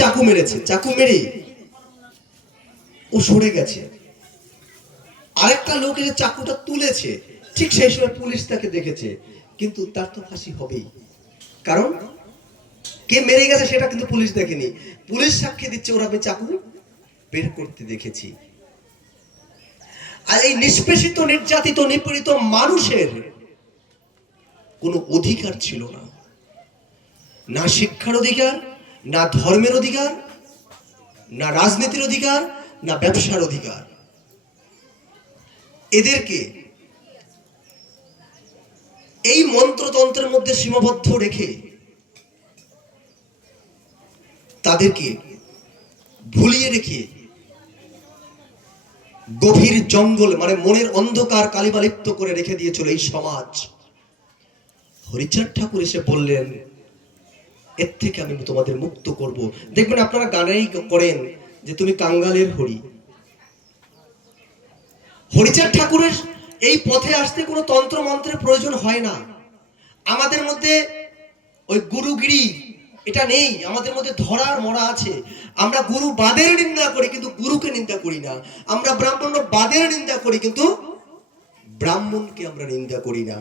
চাকু মেরেছে, চাকু মেরে ও সরে গেছে। আরেকটা লোক এসে চাকুটা তুলেছে, ঠিক সেই সময় পুলিশ তাকে দেখেছে, কিন্তু তার তো ফাঁসি হবেই। কারণ কে মেরে গেছে সেটা কিন্তু পুলিশ দেখেনি। পুলিশ সাক্ষী দিচ্ছে ওরা আমি চাকু বের করতে দেখেছি। আর এই নিষ্পেষিত, নির্যাতিত, নিপীড়িত মানুষের কোনো অধিকার ছিল না, না শিক্ষার অধিকার, না ধর্মের অধিকার, না রাজনীতির অধিকার, না ব্যবসার অধিকার। এদেরকে এই মন্ত্রতন্ত্রের মধ্যে সীমাবদ্ধ রেখে তাদেরকে ভুলিয়ে রেখে গভীর জঙ্গল, মানে মনের অন্ধকার কালিমালিপ্ত করে রেখে দিয়েছিল এই সমাজ। হরিচাঁদ ঠাকুর এসে বললেন, এর থেকে আমি তোমাদের মুক্ত করব। দেখবেন আপনারা গানেই করেন যে তুমি কাঙ্গালের হরি। হরিচাঁদ ঠাকুরের এই পথে আসতে কোনো তন্ত্র মন্ত্রের প্রয়োজন হয় না। আমাদের মধ্যে ওই গুরুগিরি এটা নেই, আমাদের মধ্যে ধরার মরা আছে। আমরা গুরু বাদের নিন্দা করি কিন্তু গুরুকে নিন্দা করি না। আমরা ব্রাহ্মণ বাদের নিন্দা করি কিন্তু ব্রাহ্মণকে আমরা নিন্দা করি না।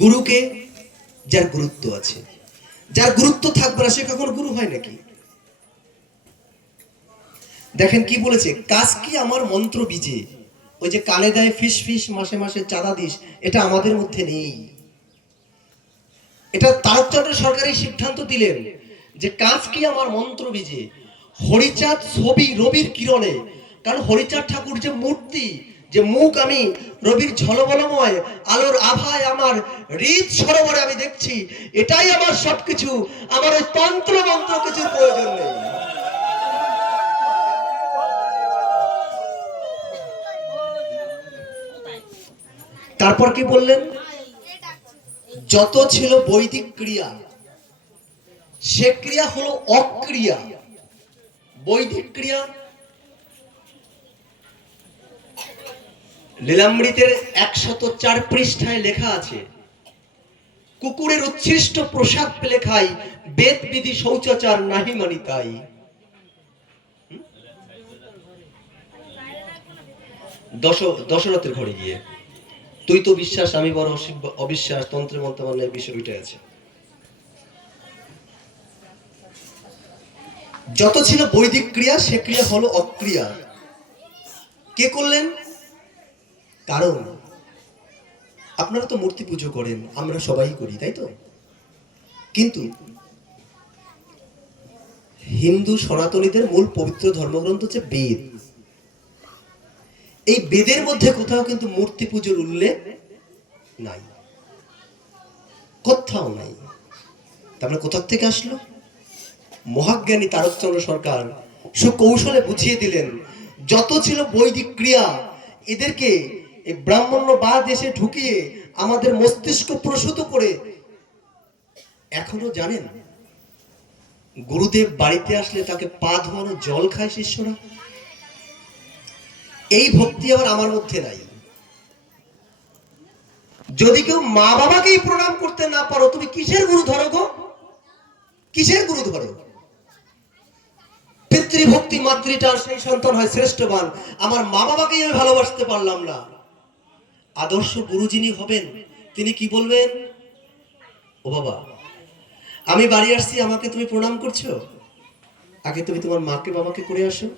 গুরুকে যার গুরুত্ব আছে, যার গুরুত্ব থাকবে না সে কখনো গুরু হয় নাকি? দেখেন কি বলেছে, কাজ কি আমার মন্ত্র বীজে। ওই যে কানে দেয় ফিস ফিস, মাসে মাসে চাঁদা দিস, এটা আমাদের মধ্যে নেই। এটা তারকচন্দ্র সরকারি সিদ্ধান্ত দিলেন যে কাজ কি আমার মন্ত্র বীজে। হরিচাঁদ ছবি রবির কিরণে, কারণ হরিচাঁদ ঠাকুর যে মূর্তি, যে মুখ আমি রবির ঝলমলময় আলোর আভায় আমার হৃদ সরোবরে আমি দেখছি, এটাই আমার সবকিছু। আমার ওই তন্ত্র মন্ত্র কিছুর প্রয়োজন নেই। তারপর কি বললেন, যত ছিল বৈদিক ক্রিয়া সে ক্রিয়া হলো অক্রিয়া। বৈদিক ক্রিয়া লীলামৃতের 104 পৃষ্ঠায় লেখা আছে, কুকুরের উচ্ছিষ্ট প্রসাদ পেলে খাই, বেদ বিধি শৌচাচার নাহি মানি তাই। দশরথের ঘরে গিয়ে, তুই তো বিশ্বাস আমি বড় অবিশ্বাস, তন্ত্রে মন্ত্র মানে বিষয় উঠে আছে। যত ছিল বৈদিক ক্রিয়া সে ক্রিয়া হলো অক্রিয়া। কে করলেন? কারণ আপনারা তো মূর্তি পুজো করেন, আমরা সবাই করি, তাই তো? কিন্তু হিন্দু সনাতনীদের মূল পবিত্র ধর্মগ্রন্থ হচ্ছে বেদ। এই বেদের মধ্যে কোথাও কিন্তু মূর্তি পুজোর উল্লেখ নাই, কোথাও নাই। তারপরে কোথা থেকে আসলো? মহাজ্ঞানী তারকচন্দ্র সরকার সুকৌশলে বুঝিয়ে দিলেন, যত ছিল বৈদিক ক্রিয়া এদেরকে এই ব্রাহ্মণ্যবাদ এসে ঢুকিয়ে আমাদের মস্তিষ্ক প্রসূত করে। এখনো জানেন গুরুদেব বাড়িতে আসলে তাকে পা ধোয়ানো জল খায় শিষ্যরা। এই ভক্তি আবার আমার মধ্যে নাই। যদি কেউ মা বাবাকেই প্রণাম করতে না পারো, তুমি কিসের গুরু ধরো গো? কিসের গুরু ধরো? পিতৃভক্তি মাতৃটার সেই সন্তান হয় শ্রেষ্ঠবান। আমার মা বাবাকেই আমি ভালোবাসতে পারলাম না। আদর্শ গুরু যিনি হবেন তিনি কি বলবেন, ও বাবা আমি বাড়ি আসছি, আমাকে তুমি প্রণাম করছো, আগে তুমি তোমার মাকে বাবাকে করে আসো।